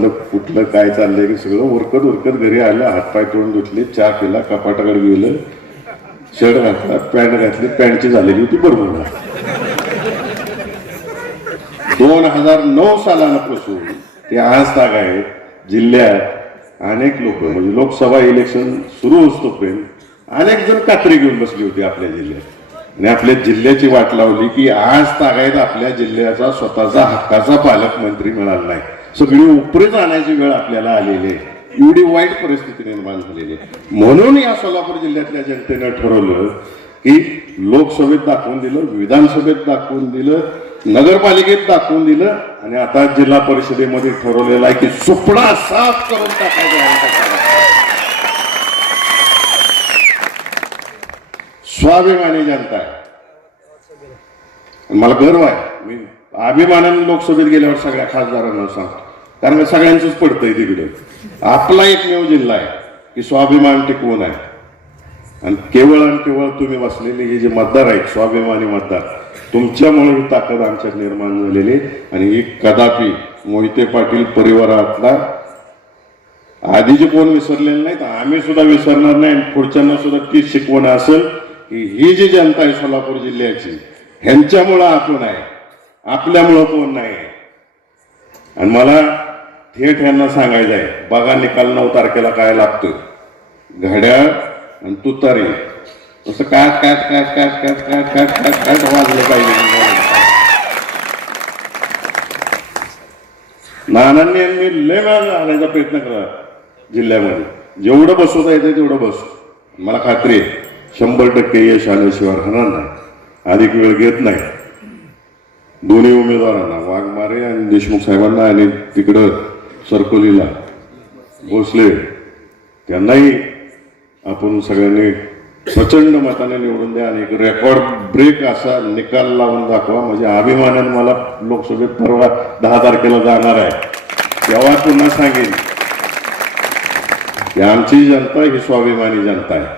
कुठलं काय चाललंय की सगळं उरकत उरकत घरी आलं हातपाय तोंड धुतले चहा पिला कपाटाकडे गेलं शर्ट घातला पॅन्ट घातली पॅन्टची झालेली होती बरोबर दोन हजार नऊ सालापासून ते आज ताग आहे जिल्ह्यात अनेक लोक म्हणजे लोकसभा इलेक्शन सुरू असतोपर्यंत अनेक जण कात्री घेऊन बसली होती आपल्या जिल्ह्यात. आणि आपल्या जिल्ह्याची वाट लावली की आज तागायत आपल्या जिल्ह्याचा स्वतःचा हक्काचा पालकमंत्री मिळाला नाही. सगळी उपरीच आणायची वेळ आपल्याला आलेली आहे. एवढी वाईट परिस्थिती निर्माण झालेली आहे. म्हणून या सोलापूर जिल्ह्यातल्या जनतेनं ठरवलं की लोकसभेत दाखवून दिलं विधानसभेत दाखवून दिलं नगरपालिकेत दाखवून दिलं आणि आता जिल्हा परिषदेमध्ये ठरवलेलं आहे की सुपडा साफ करून टाकायचा आहे. स्वाभिमानी जनता आहे. मला गर्व आहे. मी अभिमानाने लोकसभेत गेल्यावर सगळ्या खासदारांना सांगतो. कारण सगळ्यांचंच पडतंय तिकडे. आपला एकमेव जिल्हा आहे की स्वाभिमान टिकवून आहे. आणि केवळ आणि केवळ तुम्ही बसलेले हे जे मतदार आहेत स्वाभिमानी मतदार तुमच्यामुळे ही ताकद आमच्यात निर्माण झालेली आणि ही कदापि मोहिते पाटील परिवारातला आधीचे कोण विसरलेले नाहीत आम्ही सुद्धा विसरणार नाही आणि पुढच्यांना सुद्धा तीच शिकवण असेल की ही जी जनता आहे सोलापूर जिल्ह्याची ह्यांच्यामुळं आपण आहे आपल्यामुळं कोण नाही. आणि मला थेट यांना सांगायचं आहे बघा निकाल नऊ तारखेला काय लागतोय. घड्याळ आणि तुतारी. असं काय काय काय काय काय काय काय काय काय वाजलं पाहिजे. नानांनी यांनी मी लय वेळा आणायचा प्रयत्न करा जिल्ह्यामध्ये. जेवढं बसवता येतं तेवढं बस. मला खात्री आहे शंभर टक्के यश आल्याशिवाय राहणार नाही. अधिक वेळ घेत नाही. दोन्ही उमेदवारांना वाघमारे आणि देशमुख साहेबांना आणि तिकडं सरकोलीला भोसले त्यांनाही आपण सगळ्यांनी प्रचंड मताने निवडून द्या आणि एक रेकॉर्ड ब्रेक असा निकाल लावून दाखवा. म्हणजे अभिमानानं मला लोकसभेत परवा दहा तारखेला जाणार आहे. तेव्हा पुन्हा सांगेन. की आमची जनता ही स्वाभिमानी जनता आहे.